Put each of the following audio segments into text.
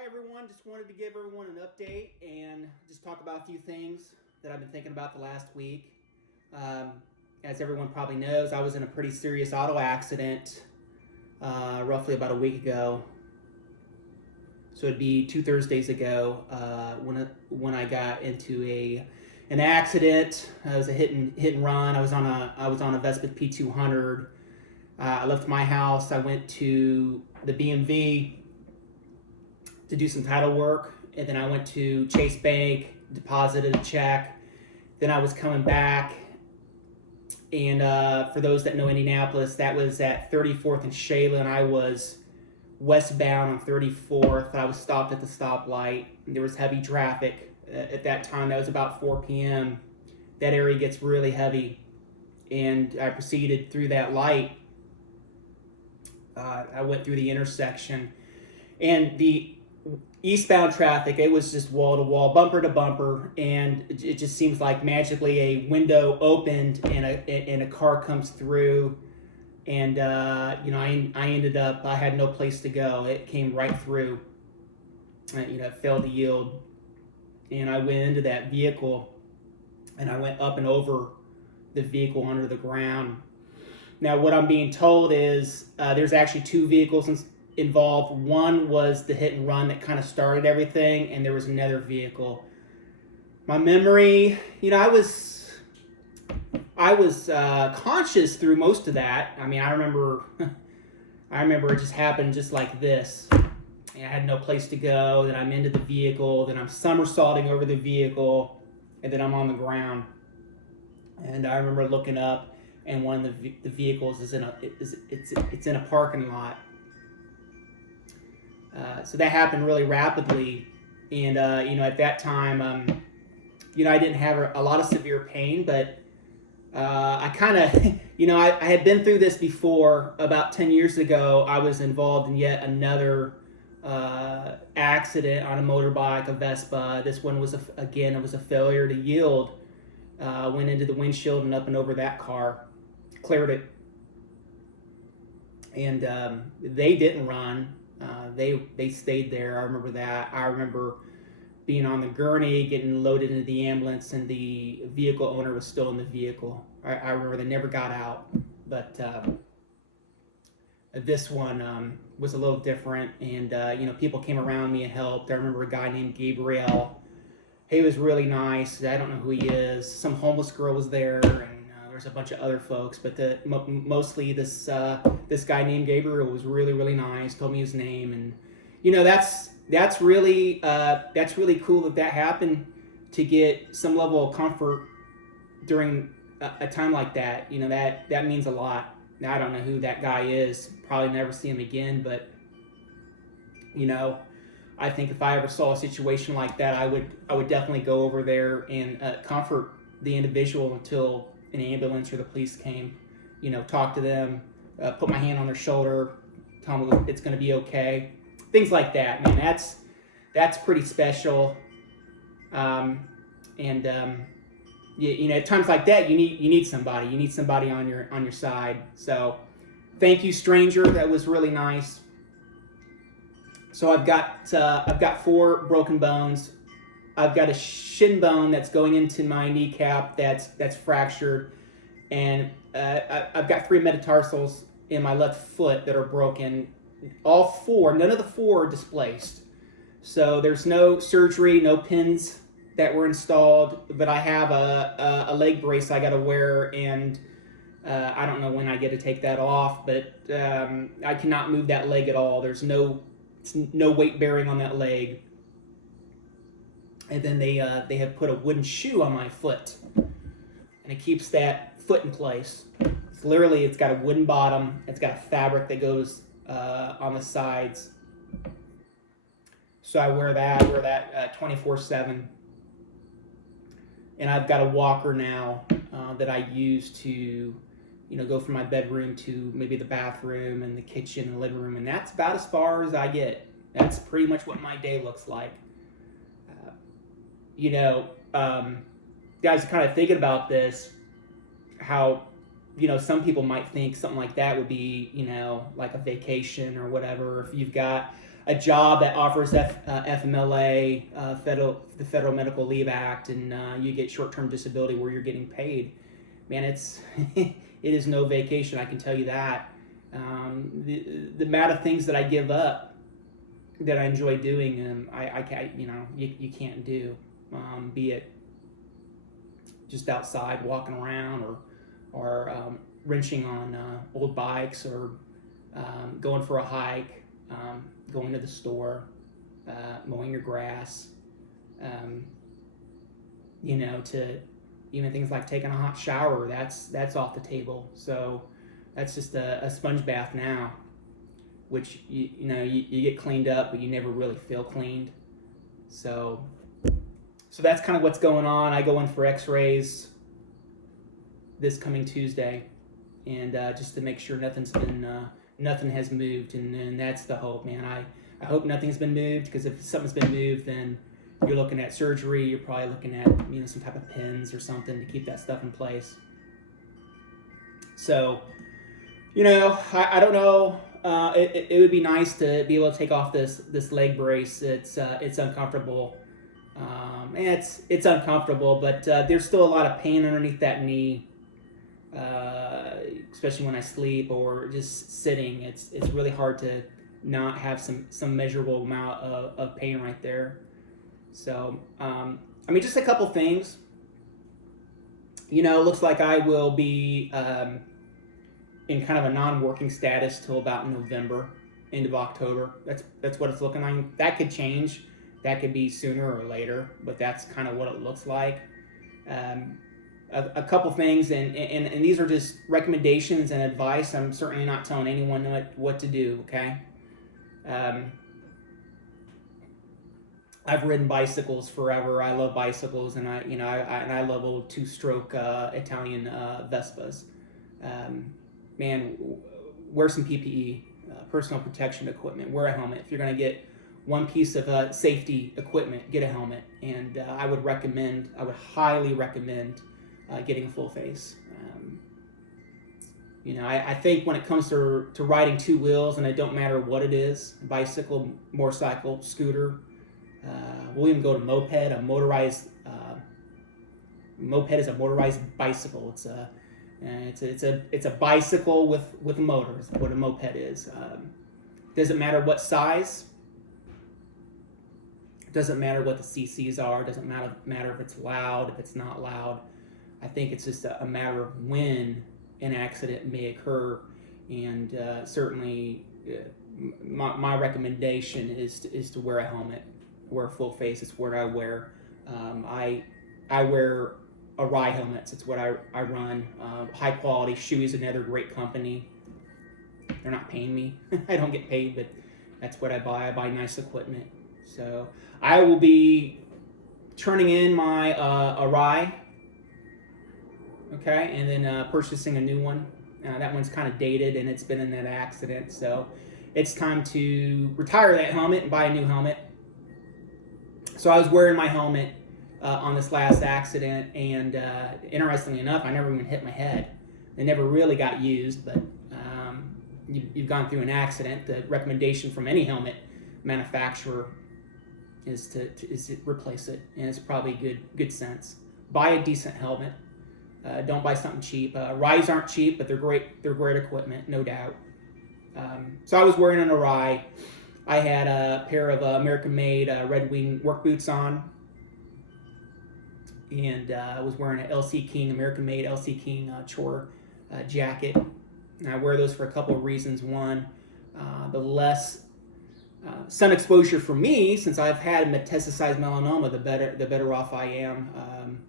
Hi everyone, just wanted to give everyone an update and just talk about a few things that I've been thinking about the last week. Um, as everyone probably knows, I was in a pretty serious auto accident roughly about a week ago. So it'd be 2 Thursdays ago when I got into an accident. It was a hit and run. I was on a Vespa P200. I left my house. I went to the BMV to do some title work, and then I went to Chase Bank, deposited a check. Then I was coming back, and for those that know Indianapolis, that was at 34th and Shayla, and I was westbound on 34th. I was stopped at the stoplight. There was heavy traffic at that time. That was about 4 p.m. That area gets really heavy, and I proceeded through that light. I went through the intersection, and the eastbound traffic, it was just wall to wall, bumper to bumper, and it just seems like magically a window opened and a car comes through, and I ended up, I had no place to go. It came right through, it failed to yield, and I went into that vehicle, and I went up and over the vehicle under the ground. Now, what I'm being told is there's actually two vehicles involved. One was the hit and run that kind of started everything, and there was another vehicle. My memory, I was conscious through most of that. I mean, I remember it just happened just like this. I had no place to go. Then I'm into the vehicle. Then I'm somersaulting over the vehicle, and then I'm on the ground. And I remember looking up, and one of the vehicles is in a parking lot. So that happened really rapidly, and at that time, I didn't have a lot of severe pain, but I kind of, I had been through this before. About 10 years ago, I was involved in yet another accident on a motorbike, a Vespa. This one was it was a failure to yield. Went into the windshield and up and over that car, cleared it, and they didn't run. They stayed there. I remember that. I remember being on the gurney, getting loaded into the ambulance, and the vehicle owner was still in the vehicle. I remember they never got out, but this one was a little different, and people came around me and helped. I remember a guy named Gabriel. He was really nice. I don't know who he is. Some homeless girl was there, and there's a bunch of other folks, but mostly this guy named Gabriel was really, really nice. Told me his name, and that's really cool that happened, to get some level of comfort during a time like that. That means a lot. Now, I don't know who that guy is. Probably never see him again, but I think if I ever saw a situation like that, I would definitely go over there and comfort the individual until an ambulance or the police came. Talk to them, put my hand on their shoulder, tell them it's going to be okay. Things like that, man. That's pretty special. And at times like that, you need somebody. You need somebody on your side. So, thank you, stranger. That was really nice. So I've got 4 broken bones. I've got a shin bone that's going into my kneecap that's fractured, and I've got 3 metatarsals in my left foot that are broken. None of the 4 are displaced. So there's no surgery, no pins that were installed, but I have a leg brace I got to wear, and I don't know when I get to take that off, but I cannot move that leg at all. There's no weight bearing on that leg. And then they have put a wooden shoe on my foot, and it keeps that foot in place. It's got a wooden bottom. It's got a fabric that goes on the sides. So I wear that 24/7. And I've got a walker now that I use to, go from my bedroom to maybe the bathroom and the kitchen and the living room, and that's about as far as I get. That's pretty much what my day looks like. Guys, kind of thinking about this, how, some people might think something like that would be, like a vacation or whatever. If you've got a job that offers FMLA, the Federal Medical Leave Act, and you get short-term disability where you're getting paid, man, it's it is no vacation. I can tell you that. The amount of things that I give up that I enjoy doing, I can't, you can't do. Be it just outside walking around, or wrenching on old bikes, or going for a hike, going to the store, mowing your grass, to even things like taking a hot shower. That's off the table. So that's just a sponge bath now, which you get cleaned up, but you never really feel cleaned. So that's kind of what's going on. I go in for X-rays this coming Tuesday, and just to make sure nothing has moved, and that's the hope, man. I hope nothing's been moved, because if something's been moved, then you're looking at surgery. You're probably looking at some type of pins or something to keep that stuff in place. So, I don't know. It would be nice to be able to take off this leg brace. It's uncomfortable. It's uncomfortable, but there's still a lot of pain underneath that knee, especially when I sleep or just sitting. It's really hard to not have some measurable amount of pain right there. So, just a couple things. It looks like I will be in kind of a non-working status till about November, end of October. That's what it's looking like. That could change. That could be sooner or later, but that's kind of what it looks like. A couple things, and these are just recommendations and advice. I'm certainly not telling anyone what to do, okay? I've ridden bicycles forever. I love bicycles, and I love old two-stroke Italian Vespas. Man, wear some PPE, personal protection equipment. Wear a helmet. If you're going to get one piece of safety equipment, get a helmet. And I would highly recommend getting a full face. I think when it comes to riding two wheels, and it don't matter what it is, bicycle, motorcycle, scooter, we'll even go to moped. A motorized moped is a motorized bicycle. It's a bicycle with a motor. Is what a moped is. Doesn't matter what size. Doesn't matter what the CCs are. Doesn't matter if it's loud, if it's not loud. I think it's just a matter of when an accident may occur, and certainly my recommendation is to wear a helmet, wear a full face. It's what I wear. I wear Arai helmets. It's what I run. High quality. Shoei is another great company. They're not paying me. I don't get paid, but that's what I buy. I buy nice equipment. So I will be turning in my Arai, okay, and then purchasing a new one. That one's kind of dated, and it's been in that accident, so it's time to retire that helmet and buy a new helmet. So I was wearing my helmet on this last accident, and interestingly enough, I never even hit my head. They never really got used, but you've gone through an accident. The recommendation from any helmet manufacturer is to replace it, and it's probably good sense. Buy a decent helmet. Don't buy something cheap. Arais aren't cheap, but they're great equipment, no doubt. So I was wearing an Arai. I had a pair of American-made Red Wing work boots on, and I was wearing an LC King, American-made LC King chore jacket. And I wear those for a couple of reasons. One, the less sun exposure for me, since I've had metastasized melanoma, the better off I am.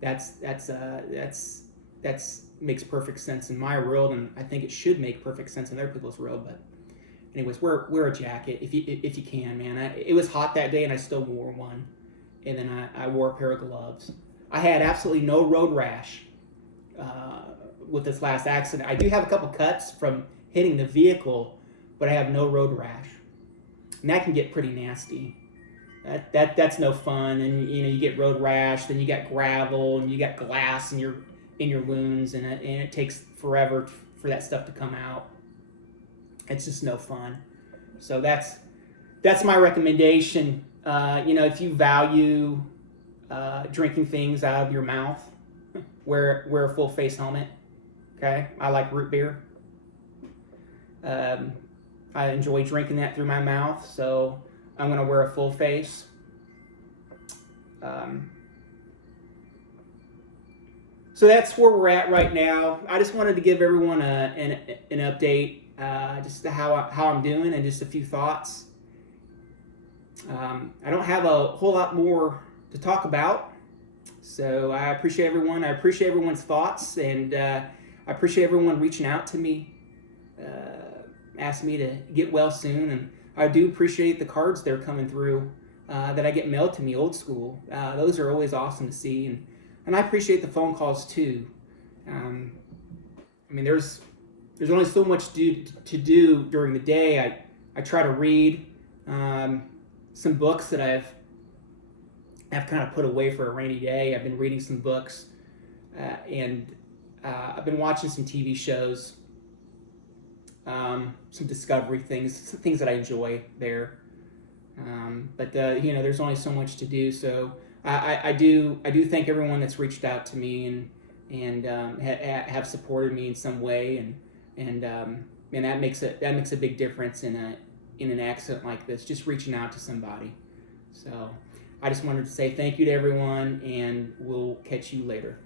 That's makes perfect sense in my world, and I think it should make perfect sense in other people's world. But anyways, wear a jacket if you can, man. It was hot that day, and I still wore one. And then I wore a pair of gloves. I had absolutely no road rash with this last accident. I do have a couple cuts from hitting the vehicle, but I have no road rash. And that can get pretty nasty. That's no fun. And you get road rash, then you got gravel, and you got glass in your wounds, and it takes forever for that stuff to come out. It's just no fun. So that's that's my recommendation. If you value drinking things out of your mouth, wear a full face helmet. Okay, I like root beer. I enjoy drinking that through my mouth, so I'm going to wear a full face. So that's where we're at right now. I just wanted to give everyone an update, just to how I'm doing and just a few thoughts. I don't have a whole lot more to talk about, so I appreciate everyone. I appreciate everyone's thoughts, and I appreciate everyone reaching out to me, asking me to get well soon, and I do appreciate the cards that are coming through that I get mailed to me old school. Those are always awesome to see, and I appreciate the phone calls too. There's only so much to do during the day. I try to read some books that I've kind of put away for a rainy day. I've been reading some books, and I've been watching some TV shows, some Discovery things that I enjoy there. But there's only so much to do. So I do thank everyone that's reached out to me and have supported me in some way, and that makes a big difference in an accident like this. Just reaching out to somebody. So I just wanted to say thank you to everyone, and we'll catch you later.